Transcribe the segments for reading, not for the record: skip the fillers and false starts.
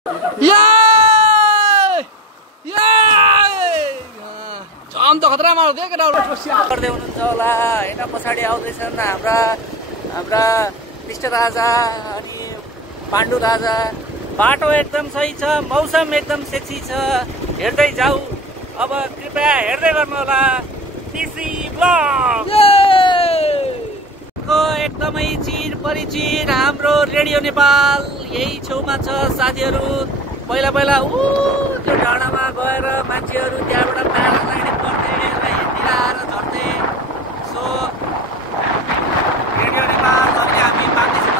जाम त खतरामा हो के गर्दै हुनुहुन्छ होला हैन। पछाडि आउँदैछन् हाम्रा कृष्ण राजा अनि पाण्डु राजा। बाटो एकदम सही छ, मौसम एकदम सेक्सी छ, हेर्दै जाऊ। अब कृपया हेर्दै गर्नु होला टिसी ब्लग को एकदमै चिर परिचित हाम्रो रेडियो नेपाल यही छेउमा छ साथीहरू। पहिला त्यो डाँडामा गएर मान्छेहरू त्यहाँबाट प्याराग्लाइडिङ गर्थे र हेर्तिर आएर झर्थे। सो रेडियो नेपाल अहिले हामी बागमती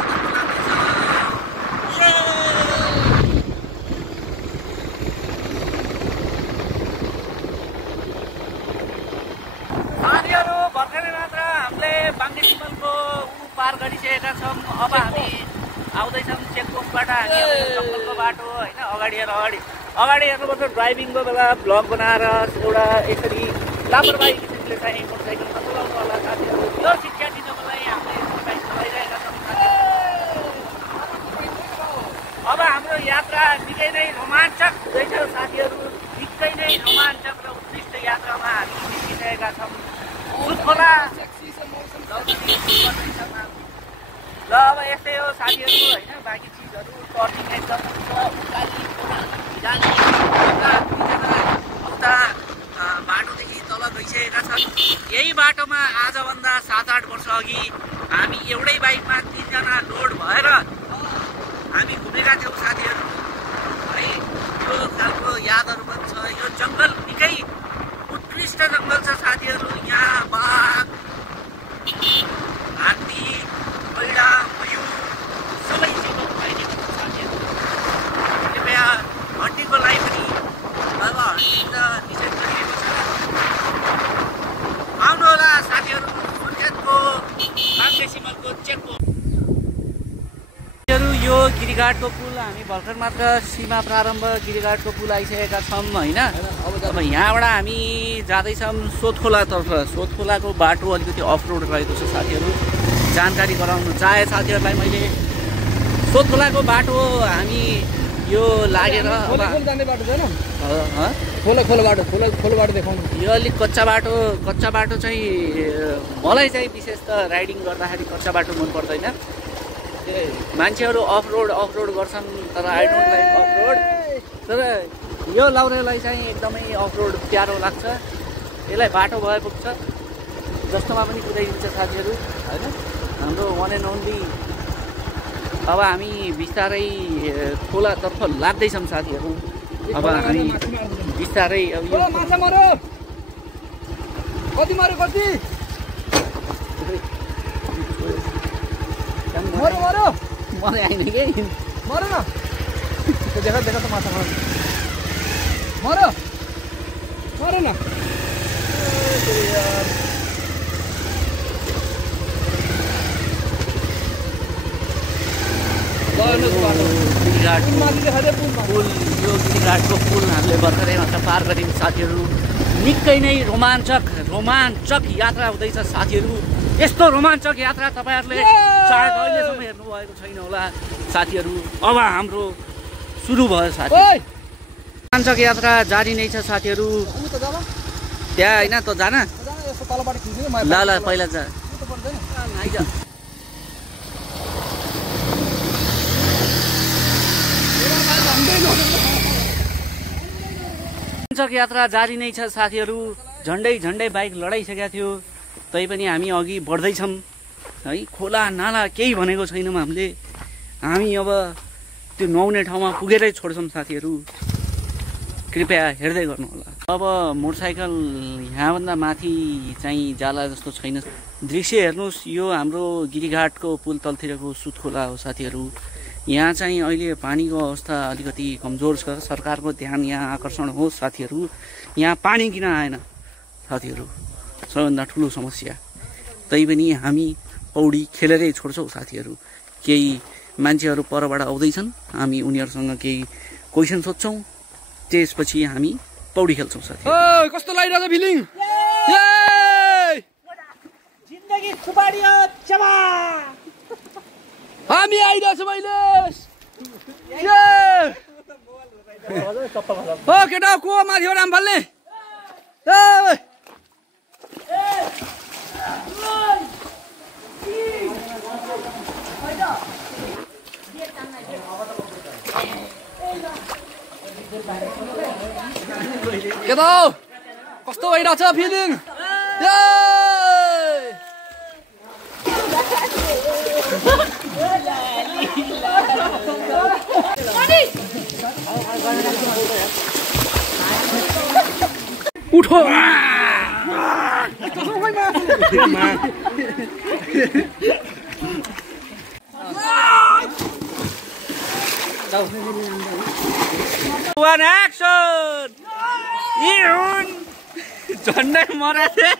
साथीहरू भर्खरै मात्र हामीले बाङ्गे सिमलको पार गरिसकेका छौँ। अब हामी आउँदैछौँ चेकपोस्टबाट। हामी जङ्गलको बाटो होइन, अगाडि हेर्नुपर्छ। ड्राइभिङको बेला भ्लग बनाएर एउटा यसरी लापरवाही किसिमले चाहिँ मोटरसाइकल नचलाउनु होला साथीहरू। यो शिक्षा दिनको लागि हामीले बाइक चलाइरहेका छौँ। अब हाम्रो यात्रा निकै नै रोमाञ्चक हुँदैछ साथीहरू। निकै नै रोमाञ्चक र उत्कृष्ट यात्रामा हामी निस्किसकेका छौँ। खोला ल अब यस्तै हो साथीहरू होइन। बाँकी चिजहरू टर्निङ एकदम उता बाटोदेखि तल गइसकेका छन्। यही बाटोमा आजभन्दा 7-8 वर्ष अघि हामी एउटै बाइकमा 3जना लोड भएर हामी घुमेका थियौँ साथीहरू है। यो खालको यादहरू पनि छ। यो जङ्गल निकै उत्कृष्ट जङ्गल छ साथीहरू। यहाँ बाघ, हात्ती, पहिला मयूर सबै जीवको पाइएको छ साथीहरू। कृपया हड्डीको लागि पनि अब हड्डी त निषेध गरिएको छ। आउनु होला साथीहरू सुर्खेतको बाङ्गे सिमलको चेकपोस्ट। यो गिरिघाटको पुल हामी भर्खर मात्र सीमा प्रारम्भ गिरिघाटको पुल आइसकेका छौँ होइन। अब यहाँबाट हामी जाँदैछौँ सोधखोलातर्फ। सोधखोलाको बाटो अलिकति अफ रोड रहेको छ साथीहरू। जानकारी गराउनु चाहे साथीहरूलाई मैले। सोधखोलाको बाटो हामी यो लागेर जाने बाटो छैन, खोलो बाटो देखाउनु। यो अलिक कच्चा बाटो चाहिँ मलाई चाहिँ विशेष त राइडिङ गर्दाखेरि कच्चा बाटो मन पर्दैन। मान्छेहरू अफ रोड गर्छन् तर I don't like off road. तर यो लाउरेलाई चाहिँ एकदमै अफ रोड प्यारो लाग्छ। यसलाई बाटो भए पुग्छ, जस्तोमा पनि कुदाइदिन्छ साथीहरू होइन। हाम्रो वान एन्ड ओन्ली। अब हामी बिस्तारै खोलातर्फ लाग्दैछौँ साथीहरू। अब हामी बिस्तारै अब यो माछा मर्यो कति मलाई आइन कि मर न देखा त माछा मर न। गिरिघाटको पुल हामीले भर्खरै मात्र पार गऱ्यौँ साथीहरू। निकै नै रोमाञ्चक यात्रा हुँदैछ साथीहरू। यस्तो रोमाञ्चक यात्रा तपाईँहरूले सायद अहिलेसम्म हेर्नुभएको छैन होला साथीहरू। अब हाम्रो सुरु भयो साथी। रोमाञ्चक यात्रा जारी नै छ साथीहरू। त्यहाँ होइन त जान ल पहिला जा। रोमाञ्चक यात्रा जारी नै छ साथीहरू। झन्डै बाइक लडाइसकेका थियो तैपनि हामी अघि बढ्दैछौँ है। खोला नाला केही भनेको छैनौँ हामीले। हामी अब त्यो नुहाउने ठाउँमा पुगेरै छोड्छौँ साथीहरू। कृपया हेर्दै गर्नु होला। अब मोटरसाइकल यहाँभन्दा माथि चाहिँ जाला जस्तो छैन। दृश्य हेर्नुहोस्, यो हाम्रो गिरिघाटको पुल तलतिरको सुतखोला हो साथीहरू। यहाँ चाहिँ अहिले पानीको अवस्था अलिकति कमजोर छ। सरकारको ध्यान यहाँ आकर्षण होस् साथीहरू। यहाँ पानी किन आएन साथीहरू, सबैभन्दा ठुलो समस्या। तैपनि हामी पौडी खेलेरै छोड्छौँ साथीहरू। केही मान्छेहरू परबाट आउँदैछन्, हामी उनीहरूसँग केही क्वेसन सोध्छौँ, त्यसपछि हामी पौडी खेल्छौँ साथी। कस्तो लागिरहेको फिलिङ? जिन्दगी खुबाडियो चबा। हामी आइरहेछौँ अहिले। केटा को माथि हो राम फाल्ने केटा कस्तो भइरहेछ फिलिङ उठो One action! Yun! झन्डै मरेथे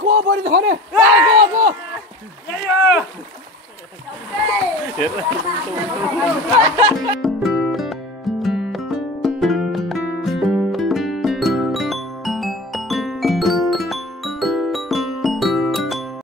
को बढी भने हेर